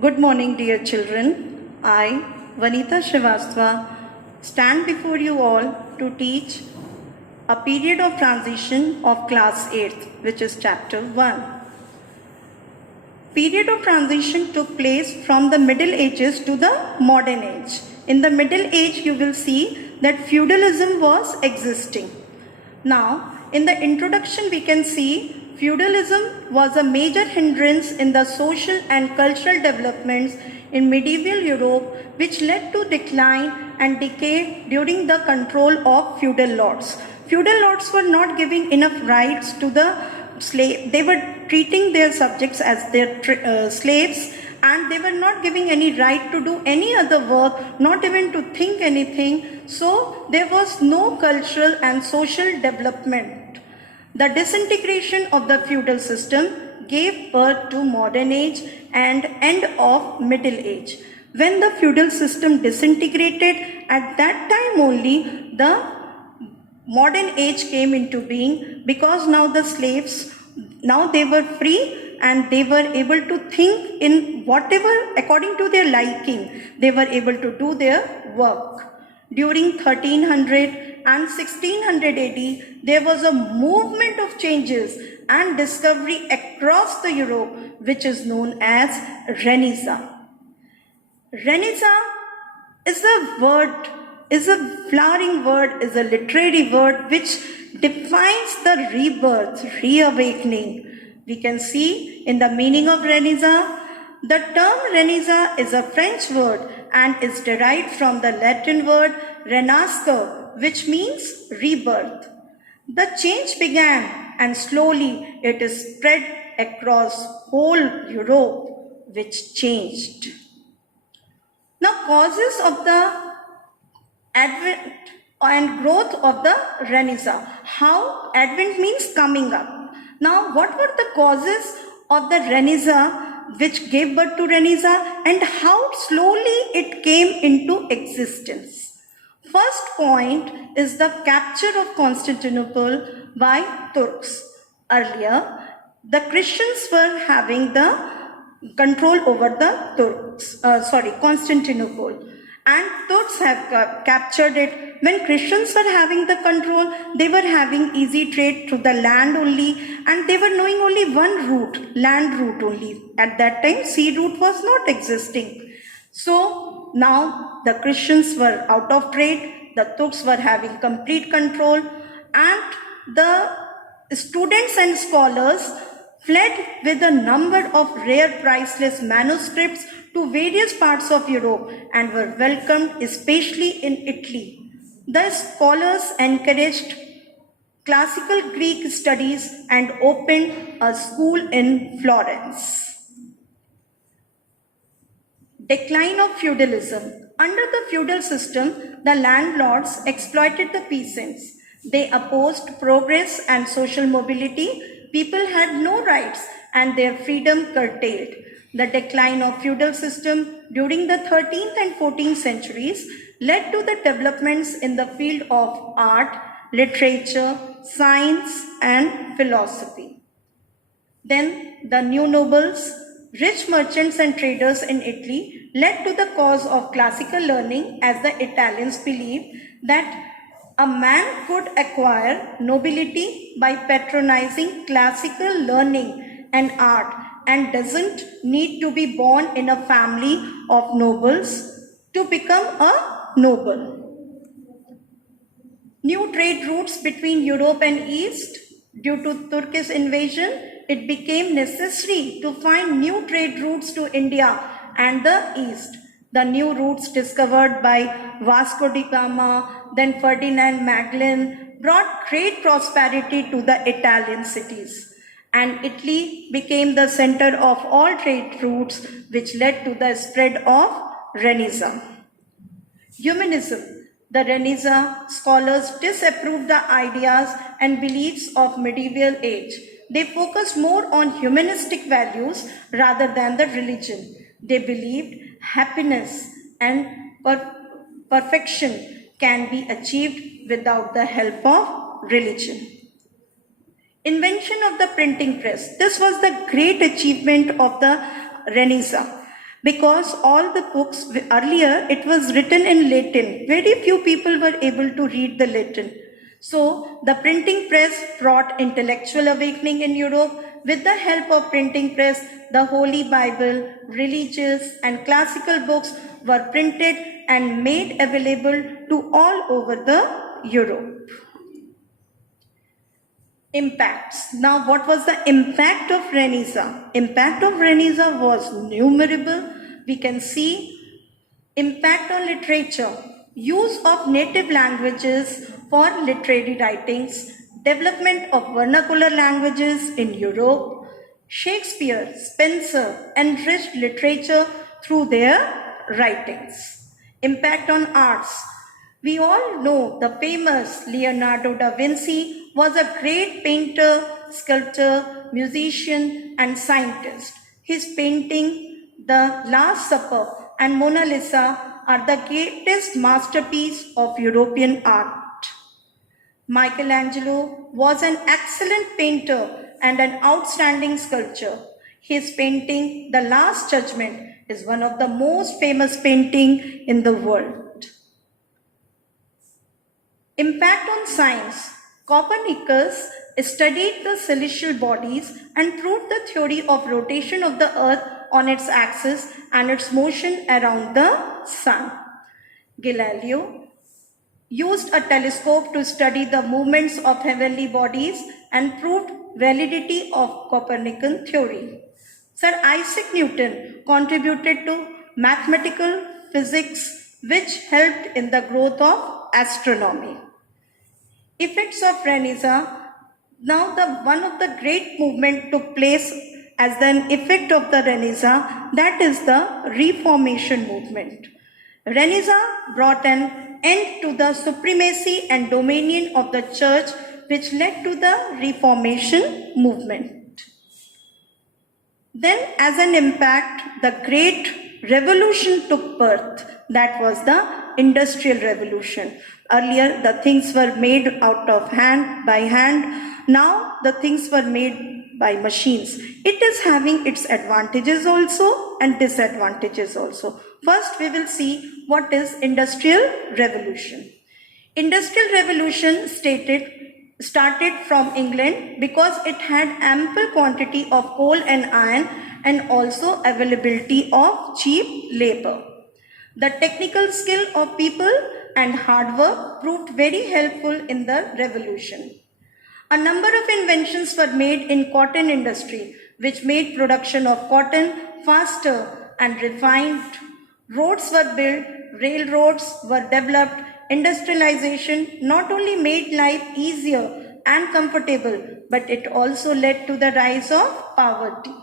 Good morning, dear children. I, Vanita Srivastava, stand before you all to teach a period of transition of class 8th, which is chapter 1. Period of transition took place from the Middle Ages to the modern age. In the Middle Age, you will see that feudalism was existing. Now, in the introduction, we can see feudalism was a major hindrance in the social and cultural developments in medieval Europe, which led to decline and decay during the control of feudal lords. Feudal lords were not giving enough rights to the slave. They were treating their subjects as their slaves, and they were not giving any right to do any other work, not even to think anything. So there was no cultural and social development. The disintegration of the feudal system gave birth to modern age and end of middle age. When the feudal system disintegrated, at that time only the modern age came into being, because now the slaves, now they were free and they were able to think in whatever according to their liking. They were able to do their work. During 1300 and 1600 AD, there was a movement of changes and discovery across the Europe, which is known as Renaissance. Renaissance is a word, is a flowering word, is a literary word which defines the rebirth, reawakening. We can see in the meaning of Renaissance, the term Renaissance is a French word and is derived from the Latin word renascere, which means rebirth. The change began and slowly it is spread across whole Europe, which changed. Now, causes of the advent and growth of the Renaissance. How? Advent means coming up. Now, what were the causes of the Renaissance which gave birth to Renaissance, and how slowly it came into existence? First point is the capture of Constantinople by Turks. Earlier, the Christians were having the control over the Constantinople, and Turks have captured it. When Christians were having the control, they were having easy trade through the land only, and they were knowing only one route, land route only. At that time, sea route was not existing. So now the Christians were out of trade, the Turks were having complete control, and the students and scholars fled with a number of rare priceless manuscripts to various parts of Europe and were welcomed, especially in Italy. The scholars encouraged classical Greek studies and opened a school in Florence. Decline of feudalism. Under the feudal system, the landlords exploited the peasants. They opposed progress and social mobility. People had no rights and their freedom curtailed. The decline of feudal system during the 13th and 14th centuries led to the developments in the field of art, literature, science, and philosophy. Then the new nobles, rich merchants and traders in Italy led to the cause of classical learning, as the Italians believed that a man could acquire nobility by patronizing classical learning and art, and doesn't need to be born in a family of nobles to become a noble. New trade routes between Europe and East. Due to Turkish invasion, it became necessary to find new trade routes to India and the East. The new routes discovered by Vasco da Gama, then Ferdinand Magellan, brought great prosperity to the Italian cities. And Italy became the center of all trade routes, which led to the spread of Renaissance. Humanism. The Renaissance scholars disapproved the ideas and beliefs of medieval age. They focused more on humanistic values rather than the religion. They believed happiness and perfection can be achieved without the help of religion. Invention of the printing press. This was the great achievement of the Renaissance. because all the books earlier it was written in Latin. Very few people were able to read the Latin. So the printing press brought intellectual awakening in Europe. With the help of printing press, the Holy Bible, religious and classical books were printed and made available to all over the Europe. Impacts. Now, what was the impact of Renaissance? Impact of Renaissance was numerable. We can see impact on literature, use of native languages for literary writings, development of vernacular languages in Europe. Shakespeare, Spencer enriched literature through their writings. Impact on arts. We all know the famous Leonardo da Vinci was a great painter, sculptor, musician, and scientist. His painting, The Last Supper and Mona Lisa, are the greatest masterpiece of European art. Michelangelo was an excellent painter and an outstanding sculptor. His painting, The Last Judgment, is one of the most famous paintings in the world. Impact on science. Copernicus studied the celestial bodies and proved the theory of rotation of the earth on its axis and its motion around the sun. Galileo used a telescope to study the movements of heavenly bodies and proved validity of Copernican theory. Sir Isaac Newton contributed to mathematical physics, which helped in the growth of astronomy. Effects of Renaissance. Now one of the great movement took place as an effect of the Renaissance, that is the Reformation movement. Renaissance brought an end to the supremacy and dominion of the church, which led to the Reformation movement. Then as an impact, the great revolution took birth, that was the Industrial Revolution. Earlier, the things were made out of hand, by hand. Now, the things were made by machines. It is having its advantages also and disadvantages also. First, we will see what is Industrial Revolution. Industrial Revolution started from England because it had ample quantity of coal and iron and also availability of cheap labor. The technical skill of people and hard work proved very helpful in the revolution. A number of inventions were made in cotton industry, which made production of cotton faster and refined. Roads were built, railroads were developed. Industrialization not only made life easier and comfortable, but it also led to the rise of poverty,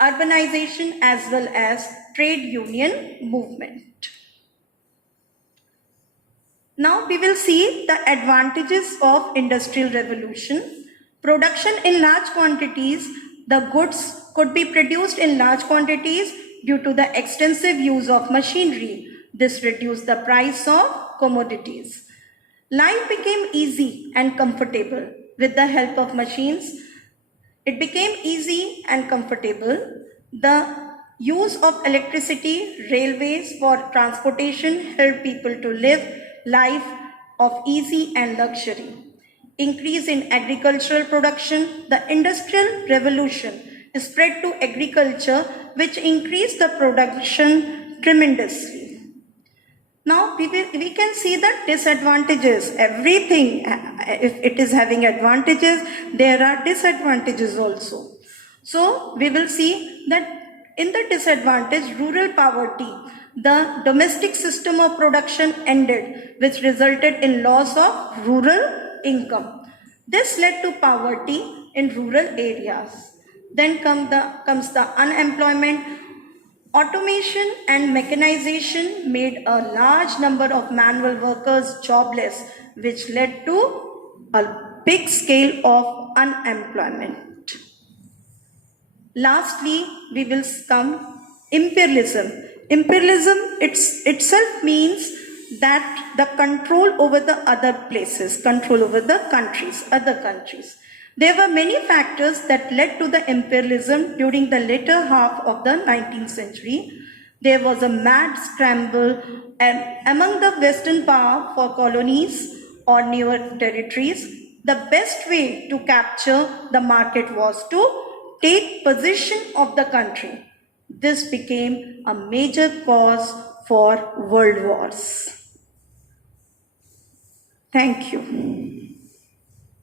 urbanization, as well as trade union movement. Now we will see the advantages of Industrial Revolution. Production in large quantities. The goods could be produced in large quantities due to the extensive use of machinery. This reduced the price of commodities. Life became easy and comfortable with the help of machines. It became easy and comfortable. The use of electricity, railways for transportation helped people to live life of ease and luxury. Increase in agricultural production. The Industrial Revolution spread to agriculture, which increased the production tremendously. Now we can see the disadvantages. Everything, if it is having advantages, there are disadvantages also. So we will see that in the disadvantage, rural poverty, the domestic system of production ended, which resulted in loss of rural income. This led to poverty in rural areas. Then comes the unemployment. Automation and mechanization made a large number of manual workers jobless, which led to a big scale of unemployment. Lastly, we will come imperialism. Imperialism itself means that the control over the other places, control over the countries, other countries. There were many factors that led to the imperialism during the later half of the 19th century. There was a mad scramble among the Western power for colonies or newer territories. The best way to capture the market was to take possession of the country. This became a major cause for world wars. Thank you.